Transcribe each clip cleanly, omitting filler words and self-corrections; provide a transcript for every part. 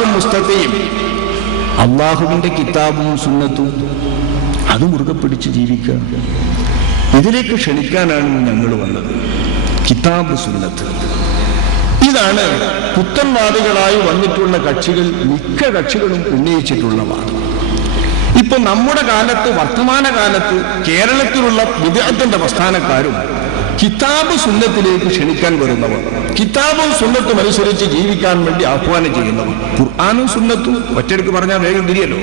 സിറാത്തും മുസ്തഖീം, അള്ളാഹുവിന്റെ കിതാബും സുന്നത്തും അത് മുറുകെ പിടിച്ച് ജീവിക്കുക. ഇതിലേക്ക് ക്ഷണിക്കാനാണ് ഞങ്ങൾ വന്നത്. കിതാബ് സുന്നത്ത്, ഇതാണ് പുത്തൻവാദികളായി വന്നിട്ടുള്ള കക്ഷികൾ, മിക്ക കക്ഷികളും ഉന്നയിച്ചിട്ടുള്ള വാദം. ഇപ്പൊ നമ്മുടെ കാലത്ത്, വർത്തമാനകാലത്ത് കേരളത്തിലുള്ള വിദ്യാർത്ഥിന്റെ പ്രസ്ഥാനക്കാരും കിതാബ് സുന്നത്തിലേക്ക് ക്ഷണിക്കാൻ വരുന്നവർ, കിതാബും സുന്നത്തും അനുസരിച്ച് ജീവിക്കാൻ വേണ്ടി ആഹ്വാനം ചെയ്യുന്നവർ. ഖുർആനും സുന്നത്തും ഒറ്റയ്ക്ക് പറഞ്ഞാൽ വേഗം തിരിയല്ലോ.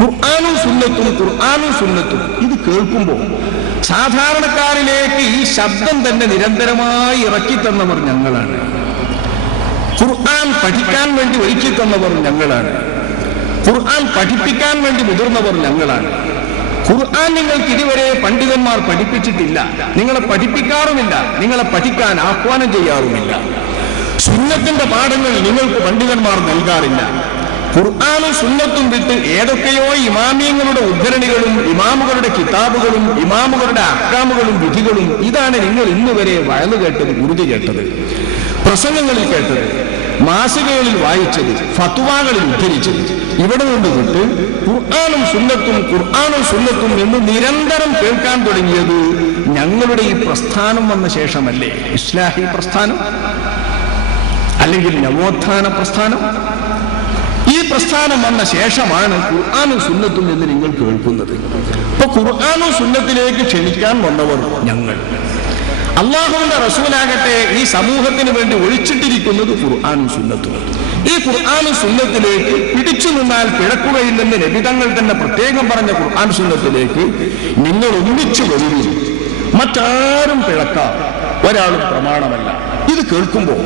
ഖുർആനും സുന്നത്തും, ഖുർആനും സുന്നത്തും ഇത് കേൾക്കുമ്പോൾ സാധാരണക്കാരിലേക്ക് ഈ ശബ്ദം തന്നെ നിരന്തരമായി ഇറക്കി തന്നവർ ഞങ്ങളാണ്. ഖുർആൻ പഠിക്കാൻ വേണ്ടി ഒരുക്കി തന്നവർ ഞങ്ങളാണ്. ഖുർആൻ പഠിപ്പിക്കാൻ വേണ്ടി മുതിർന്നവർ ഞങ്ങളാണ്. ഖുർആൻ നിങ്ങൾക്ക് ഇതുവരെ പണ്ഡിതന്മാർ പഠിപ്പിച്ചിട്ടില്ല, നിങ്ങളെ പഠിപ്പിക്കാറുമില്ല, നിങ്ങളെ പഠിക്കാൻ ആഹ്വാനം ചെയ്യാറുമില്ല. സുന്നത്തിന്റെ പാഠങ്ങൾ നിങ്ങൾക്ക് പണ്ഡിതന്മാർ നൽകാറില്ല. ഖുർആനും സുന്നത്തും വിട്ട് ഏതൊക്കെയോ ഇമാമിയങ്ങളുടെ ഉദ്ധരണികളും ഇമാമുകളുടെ കിതാബുകളും ഇമാമുകളുടെ അഹ്കാമുകളും വിധികളും, ഇതാണ് നിങ്ങൾ ഇന്നുവരെ വയലു കേട്ടത്, ഉറുദു കേട്ടത്, പ്രസംഗങ്ങളിൽ കേട്ടത്, മാസികകളിൽ വായിച്ചത്, ഫത്വാകളിൽ ഉദ്ധരിച്ചത്. ഇവിടെ നിന്ന് വിട്ട് ഖുർആനും സുന്നത്തും, ഖുർആനും സുന്നത്തും എന്ന് നിരന്തരം കേൾക്കാൻ തുടങ്ങിയത് ഞങ്ങളുടെ ഈ പ്രസ്ഥാനം വന്ന ശേഷമല്ലേ? ഇസ്ലാഹി പ്രസ്ഥാനം അല്ലെങ്കിൽ നവോത്ഥാന പ്രസ്ഥാനം, ഈ പ്രസ്ഥാനം വന്ന ശേഷമാണ് ഖുർആനും സുന്നത്തും എന്ന് നിങ്ങൾ കേൾക്കുന്നത്. ഇപ്പൊ ഖുർആനും സുന്നത്തിലേക്ക് ക്ഷണിക്കാൻ വന്നവർ ഞങ്ങൾ. അള്ളാഹുവിന്റെ റസൂലാകട്ടെ ഈ സമൂഹത്തിന് വേണ്ടി ഒഴിച്ചിട്ടിരിക്കുന്നത് ഖുർആനും സുന്നത്തും. ഈ ഖുർആനും സുന്നത്തിലേക്ക് പിടിച്ചു നിന്നാൽ പിഴക്കുകയില്ലെന്ന് നബി തങ്ങൾ തന്നെ പ്രത്യേകം പറഞ്ഞ ഖുർആൻ സുന്നത്തിലേക്ക് നിങ്ങൾ ഒന്നിച്ചു വരികയും മറ്റാരും പിഴക്കാം, ഒരാളും പ്രമാണമല്ല. ഇത് കേൾക്കുമ്പോൾ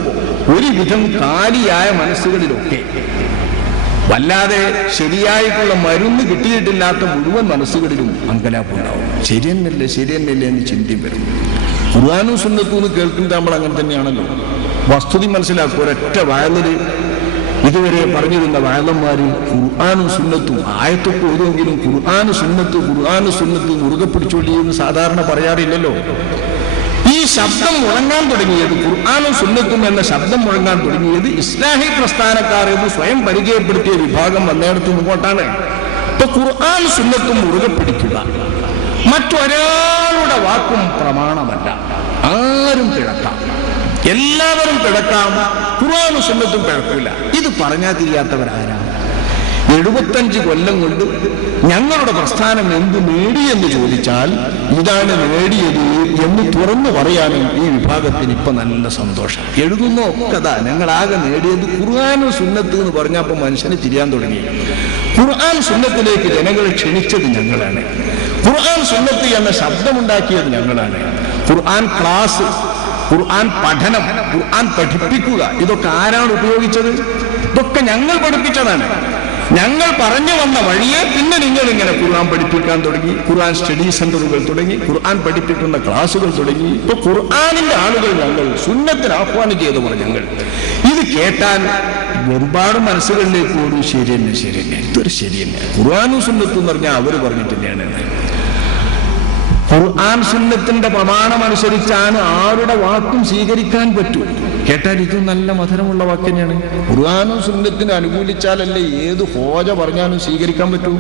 ഒരുവിധം കാലിയായ മനസ്സുകളിലൊക്കെ വല്ലാതെ ശരിയായിട്ടുള്ള മരുന്ന് കിട്ടിയിട്ടില്ലാത്ത മുഴുവൻ മനസ്സുകളിലും അങ്കലാപ്പുണ്ടാവും. ശരിയെന്നല്ലേ എന്ന് ചിന്തയും വരും. ഖുർആനും സുന്നത്തും എന്ന് കേൾക്കുന്നത് നമ്മൾ അങ്ങനെ തന്നെയാണല്ലോ. വസ്തുതി മനസ്സിലാക്കും. ഒരൊറ്റ വയലില് ഇതുവരെ പറഞ്ഞിരുന്ന വയലന്മാര് ഖുർആനും സുന്നത്തും ആയത്തൊക്കെ ഓരോങ്കിലും ഖുർആന് സുന്നത്ത് മുറുകെ പിടിച്ചോളിയെന്ന് സാധാരണ പറയാറില്ലല്ലോ. ഈ ശബ്ദം മുഴങ്ങാൻ തുടങ്ങിയത്, ഖുർആനും സുന്നത്തും എന്ന ശബ്ദം മുഴങ്ങാൻ തുടങ്ങിയത് ഇസ്ലാഹി പ്രസ്ഥാനക്കാർ എന്ന് സ്വയം പരിചയപ്പെടുത്തിയ വിഭാഗം വന്നിടത്ത് മുമ്പോട്ടാണ്. ഇപ്പൊ ഖുർആൻ സുന്നത്തും മുറുകെ പിടിക്കുക, മറ്റൊരാളുടെ വാക്കും പ്രമാണമല്ല. ആരും പിഴക്കാം, എല്ലാവരും പിഴക്കാം, ഖുർആനും സുന്നത്തും പിഴക്കില്ല. ഇത് പറഞ്ഞാൽ തിരിയാത്തവരാരാ? 75 കൊല്ലം കൊണ്ട് ഞങ്ങളുടെ പ്രസ്ഥാനം എന്ത് നേടിയെന്ന് ചോദിച്ചാൽ ഇതാണ് നേടിയത് എന്ന് തുറന്നു പറയാനും ഈ വിഭാഗത്തിന് ഇപ്പൊ നല്ല സന്തോഷം. എഴുതുന്ന ഒക്കെതാ ഞങ്ങളാകെ നേടിയത് ഖുർആനും സുന്നത്ത് എന്ന് പറഞ്ഞപ്പോൾ മനുഷ്യന് തിരിയാൻ തുടങ്ങി. ഖുർആൻ സുന്നത്തിലേക്ക് ജനങ്ങളെ ക്ഷണിച്ചത് ഞങ്ങളാണ്. ഖുർആൻ സുന്നത്ത് എന്ന ശബ്ദമുണ്ടാക്കിയത് ഞങ്ങളാണ്. ഖുർആൻ ക്ലാസ്, ഖുർആൻ പഠനം, ഖുർആൻ പഠിപ്പിക്കുക, ഇതൊക്കെ ആരാണ് ഉപയോഗിച്ചത്? ഇതൊക്കെ ഞങ്ങൾ പഠിപ്പിച്ചതാണ്. ഞങ്ങൾ പറഞ്ഞു വന്ന വഴിയെ പിന്നെ നിങ്ങൾ ഇങ്ങനെ ഖുർആൻ പഠിപ്പിക്കാൻ തുടങ്ങി. ഖുർആൻ സ്റ്റഡി സെന്ററുകൾ തുടങ്ങി, ഖുർആൻ പഠിപ്പിക്കുന്ന ക്ലാസുകൾ തുടങ്ങി. ഇപ്പൊ ഖുർആനിന്റെ ആളുകൾ ഞങ്ങൾ, സുന്നത്തിന് ആഹ്വാനം ചെയ്തവർ ഞങ്ങൾ. ഇത് കേട്ടാൽ ഒരുപാട് മനസ്സുകളിലേക്ക് ഓടും, ശരിയെന്നെ ഇതൊരു ശരിയെന്നെ. ഖുർആനും സുന്നത്തും എന്ന് പറഞ്ഞാൽ അവർ പറഞ്ഞിട്ടില്ലാണ്. ഖുർആൻ സുന്നത്തിന്റെ പ്രമാണം അനുസരിച്ചാണ് ആരുടെ വാക്കും സ്വീകരിക്കാൻ പറ്റൂ. കേട്ടാൽ ഇത് നല്ല മധുരമുള്ള വാക്ക് തന്നെയാണ്. ഖുർആനും സുന്നത്തിന് അനുകൂലിച്ചാലല്ലേ ഏത് ഹോജ പറഞ്ഞാലും സ്വീകരിക്കാൻ പറ്റൂ.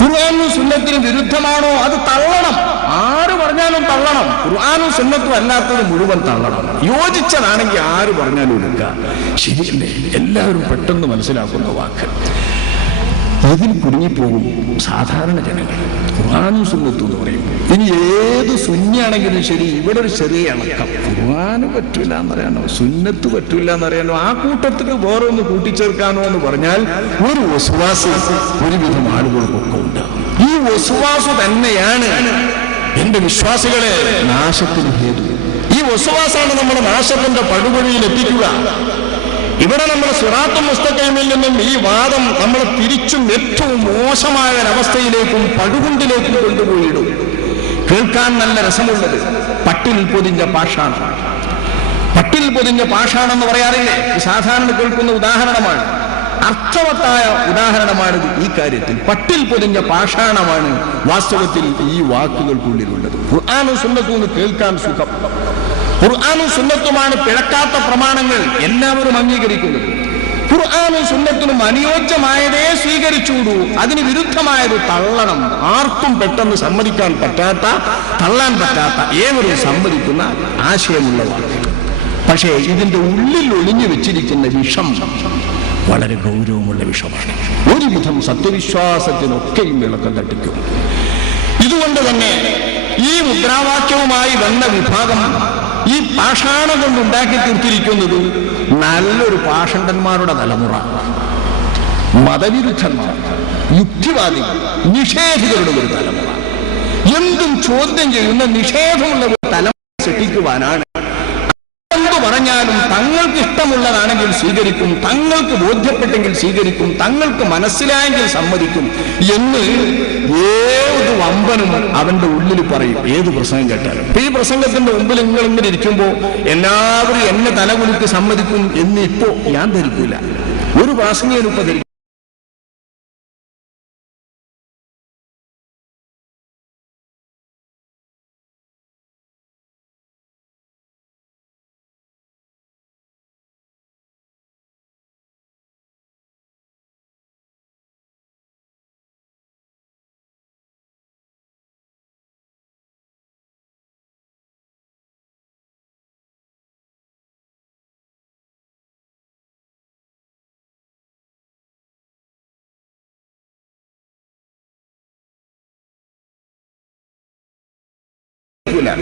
ഖുർആനും സുന്നത്തിന് വിരുദ്ധമാണോ അത് തള്ളണം, ആര് പറഞ്ഞാലും തള്ളണം. ഖുർആനും സുന്നത്തും അല്ലാത്തത് മുഴുവൻ തള്ളണം. യോജിച്ചതാണെങ്കിൽ ആര് പറഞ്ഞാലും എടുക്കുക. ശരിയല്ലേ? എല്ലാവരും പെട്ടെന്ന് മനസ്സിലാക്കുന്ന വാക്ക്. അതിൽ കുടുങ്ങിപ്പോകും സാധാരണ ജനങ്ങൾ. ഖുർആനും സുന്നത്തും എന്ന് പറയും. ഇനി ഏത് സുന്നിയാണെങ്കിലും ശരി, ഇവിടെ ഒരു ചെറിയ ഇണക്കം. ഖുർആന് പറ്റൂല എന്നറിയാനോ, സുന്നത്ത് പറ്റൂല എന്നറിയാനോ, ആ കൂട്ടത്തിൽ വേറെ ഒന്ന് കൂട്ടിച്ചേർക്കാനോ എന്ന് പറഞ്ഞാൽ ഒരു വസ്വാസ് ഒരുവിധം ആളുകൾക്കൊക്കെ ഉണ്ട്. ഈ വസ്വാസ് തന്നെയാണ് എന്റെ വിശ്വാസികളെ നാശത്തിന് ഹേതു. ഈ വസ്വാസാണ് നമ്മുടെ നാശത്തിന്റെ പടുകുഴിയിൽ എത്തിക്കുക. ഇവിടെ നമ്മൾ സിറാത്തുൽ മുസ്തഖീമിൽ നിന്നും ഈ വാദം നമ്മൾ തിരിച്ചും ഏറ്റവും മോശമായ ഒരവസ്ഥയിലേക്കും പടുകുണ്ടിലേക്കും കൊണ്ടുപോയിടും. കേൾക്കാൻ നല്ല രസമുള്ളത് പട്ടിൽ പൊതിഞ്ഞ പാഷാണം. പട്ടിൽ പൊതിഞ്ഞ പാഷാണെന്ന് പറയാറില്ലേ? സാധാരണ കേൾക്കുന്ന ഉദാഹരണമാണ്, അർത്ഥവത്തായ ഉദാഹരണമാണിത്. ഈ കാര്യത്തിൽ പട്ടിൽ പൊതിഞ്ഞ പാഷാണമാണ് വാസ്തവത്തിൽ ഈ വാക്കുകൾക്കുള്ളിലുള്ളത്. ഖുർആനും സുന്നത്തും കേൾക്കാൻ സുഖം. ഖുർആനും സുന്നത്തുമാണ് പിഴക്കാത്ത പ്രമാണങ്ങൾ എല്ലാവരും അംഗീകരിക്കുന്നത്. ഖുർആനും സുന്നത്തിനും അനുയോജ്യമായതേ സ്വീകരിച്ചൂടൂ, അതിന് വിരുദ്ധമായത് തള്ളണം. ആർക്കും പെട്ടെന്ന് സമ്മതിക്കാൻ പറ്റാത്ത, തള്ളാൻ പറ്റാത്ത, ഏവരും സമ്മതിക്കുന്ന ആശയമുള്ള വാക്ക്. പക്ഷേ ഇതിന്റെ ഉള്ളിൽ ഒളിഞ്ഞു വെച്ചിരിക്കുന്ന വിഷം വളരെ ഗൗരവമുള്ള വിഷമാണ്. ഒരുവിധം സത്യവിശ്വാസത്തിനൊക്കെയും വിളക്കം തട്ടിക്കും. ഇതുകൊണ്ട് തന്നെ ഈ മുദ്രാവാക്യവുമായി വന്ന വിഭാഗം ഈ പാഷാണം കൊണ്ടുണ്ടാക്കി തീർത്തിരിക്കുന്നത് നല്ലൊരു പാഷണ്ഡന്മാരുടെ തലമുറ, മതവിരുദ്ധന്മാർ, യുക്തിവാദികൾ, നിഷേധികളുടെ ഒരു തലമുറ, എന്തും ചോദ്യം ചെയ്യുന്ന നിഷേധമുള്ള ഒരു തലമുറ സൃഷ്ടിക്കുവാനാണ്. എന്തു പറഞ്ഞാലും തങ്ങൾക്ക് ഇഷ്ടമുള്ളതാണെങ്കിൽ സ്വീകരിക്കും, തങ്ങൾക്ക് ബോധ്യപ്പെട്ടെങ്കിൽ സ്വീകരിക്കും, തങ്ങൾക്ക് മനസ്സിലായെങ്കിൽ സമ്മതിക്കും എന്ന് ഏത് വമ്പനും അവന്റെ ഉള്ളിൽ പറയും, ഏത് പ്രസംഗം കേട്ടാലും. ഈ പ്രസംഗത്തിന്റെ മുമ്പിൽ നിങ്ങൾ ഇങ്ങനെ ഇരിക്കുമ്പോൾ എല്ലാവരും എന്നെ തലകുലുക്കി സമ്മതിക്കും എന്ന് ഇപ്പോ ഞാൻ ധരിക്കില്ല. ഒരു പ്രാസംഗികനും ഇപ്പൊ ധരിക്കും.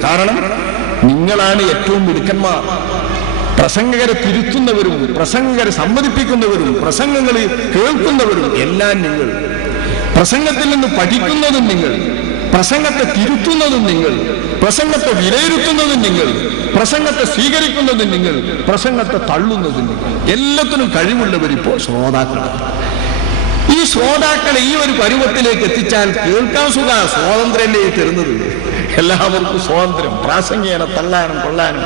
കാരണം നിങ്ങളാണ് ഏറ്റവും മിടുക്കന്മാർ. പ്രസംഗകരെ തിരുത്തുന്നവരും പ്രസംഗകരെ സമ്മതിപ്പിക്കുന്നവരും പ്രസംഗങ്ങൾ കേൾക്കുന്നവരും എല്ലാം നിങ്ങൾ. പ്രസംഗത്തിൽ നിന്ന് പഠിക്കുന്നതും നിങ്ങൾ, പ്രസംഗത്തെ തിരുത്തുന്നതും നിങ്ങൾ, പ്രസംഗത്തെ വിലയിരുത്തുന്നതും നിങ്ങൾ, പ്രസംഗത്തെ സ്വീകരിക്കുന്നതും നിങ്ങൾ, പ്രസംഗത്തെ തള്ളുന്നതും നിങ്ങൾ. എല്ലാത്തിനും കഴിവുള്ളവരിപ്പോ ശ്രോതാക്കളാണ്. ഈ ശ്രോതാക്കളെ ഈ ഒരു പരുവത്തിലേക്ക് എത്തിച്ചാൽ കേൾക്കാൻ സുഖ സ്വാതന്ത്ര്യമല്ലേ തരുന്നത്. എല്ലാവർക്കും സ്വാതന്ത്ര്യം, പ്രാസംഗികനെ തള്ളാനും കൊള്ളാനും.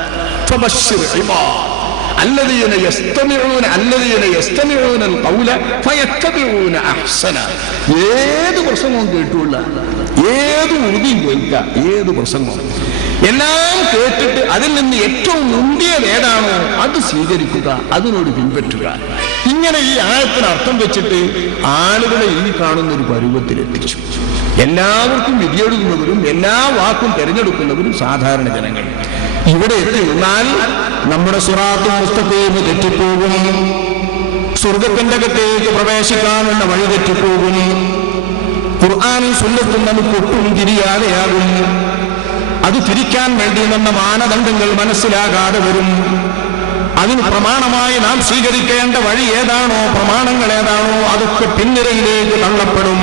ഏത് പ്രസംഗവും കേട്ടുള്ള, ഏത് ഉറുതിയും കേൾക്കുക, ഏത് പ്രസംഗവും എല്ലാം കേട്ടിട്ട് അതിൽ നിന്ന് ഏറ്റവും മുന്തിയത് ഏതാണോ അത് സ്വീകരിക്കുക, അതിനോട് പിൻപറ്റുക. ഇങ്ങനെ ഈ ആയത്തിന് അർത്ഥം വെച്ചിട്ട് ആളുകളെ ഈ കാണുന്ന ഒരു പരുവത്തിലെത്തിച്ചു. എല്ലാവർക്കും വിധിയെഴുതുന്നവരും എല്ലാ വാക്കും തിരഞ്ഞെടുക്കുന്നവരും സാധാരണ ജനങ്ങൾ. ഇവിടെ എത്തി നിന്നാൽ നമ്മുടെ സിറാത്തുൽ മുസ്തഖീം തെറ്റിപ്പോകും, സ്വർഗത്തിന്റെ അകത്തേക്ക് പ്രവേശിക്കാനുള്ള വഴി തെറ്റിപ്പോകും, ഖുർആനും സുന്നത്തും നമുക്ക് ഒട്ടും തിരിയാതെയാകും. അത് തിരിക്കാൻ വേണ്ടി നമ്മുടെ മാനദണ്ഡങ്ങൾ മനസ്സിലാകാതെ വരും. അതിന് പ്രമാണമായി നാം സ്വീകരിക്കേണ്ട വഴി ഏതാണോ, പ്രമാണങ്ങൾ ഏതാണോ, അതൊക്കെ പിന്നിരയിലേക്ക് തള്ളപ്പെടും.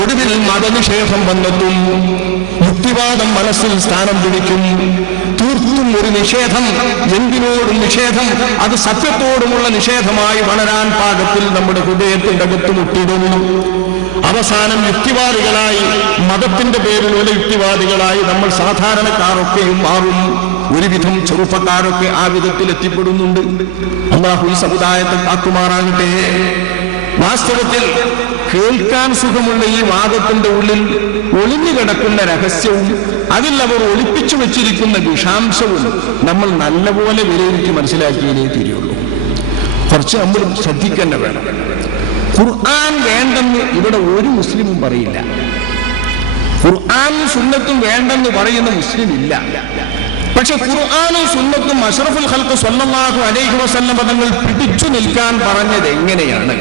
ഒടുവിൽ മതനിഷേധം വന്നെത്തും, യുക്തിവാദം മനസ്സിൽ സ്ഥാനം പിടിക്കും. തീർത്തും ഒരു നിഷേധം, എന്തിനോടും നിഷേധം, അത് സത്യത്തോടുമുള്ള നിഷേധമായി വളരാൻ പാകത്തിൽ നമ്മുടെ ഹൃദയത്തിന്റെ അകത്ത് മുട്ടിടുന്നു. അവസാനം യുക്തിവാദികളായി, മതത്തിന്റെ പേരിൽ ഒരു യുക്തിവാദികളായി നമ്മൾ സാധാരണക്കാരൊക്കെയും മാറും. ഒരുവിധം ചെറുപ്പക്കാരൊക്കെ ആ വിധത്തിൽ എത്തിപ്പെടുന്നുണ്ട്. അല്ലാഹു ഈ സമുദായത്തെ കാക്കുമാറാകട്ടെ. വാസ്തവത്തിൽ കേൾക്കാൻ സുഖമുള്ള ഈ വാദത്തിന്റെ ഉള്ളിൽ ഒളിഞ്ഞു കിടക്കുന്ന രഹസ്യവും അതിൽ അവർ ഒളിപ്പിച്ചു വെച്ചിരിക്കുന്ന വിഷാംശവും നമ്മൾ നല്ലപോലെ വിലയിരുത്തി മനസ്സിലാക്കിയേ തീരുള്ളൂ. കുറച്ച് നമ്മൾ ശ്രദ്ധിക്കേണ്ട വേണം. ഖുർആൻ വേണ്ടെന്ന് ഇവിടെ ഒരു മുസ്ലിമും പറയില്ല. ഖുർആനും സുന്നത്തും വേണ്ടെന്ന് പറയുന്ന മുസ്ലിം ഇല്ല. പക്ഷെ ഖുർആനും സുന്നത്തും അഷ്റഫുൽ ഖൽഖ് സ്വല്ലല്ലാഹു അലൈഹി വസല്ലം പദങ്ങൾ പിടിച്ചു നിൽക്കാൻ പറഞ്ഞത് എങ്ങനെയാണ്?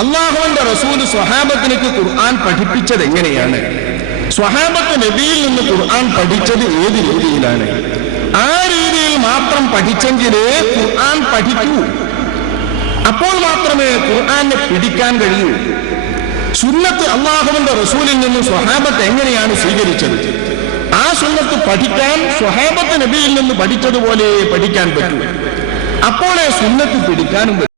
അല്ലാഹുവിന്റെ റസൂൽ സ്വഹാബത്തിലേക്ക് ഖുർആൻ പഠിപ്പിച്ചത് എങ്ങനെയാണ്? സ്വഹാബത്ത് നബിയിൽ നിന്ന് ഖുർആൻ പഠിച്ചത് ഏത് രീതിയിലാണ്? ആ രീതിയിൽ മാത്രം പഠിച്ചെങ്കിലേ ഖുർആൻ പഠിക്കൂ. അപ്പോൾ മാത്രമേ ഖുർആനെ പിടിക്കാൻ കഴിയൂ. സുന്നത്ത് അല്ലാഹുവിന്റെ റസൂലിൽ നിന്ന് സ്വഹാബത്ത് എങ്ങനെയാണ് സ്വീകരിച്ചത്? ആ സുന്നത്ത് പഠിക്കാൻ സ്വഹാബത്ത് നബിയിൽ നിന്ന് പഠിച്ചതുപോലെ പഠിക്കാൻ പറ്റൂ. അപ്പോഴേ സുന്നത്ത് പിടിക്കാനും പറ്റും.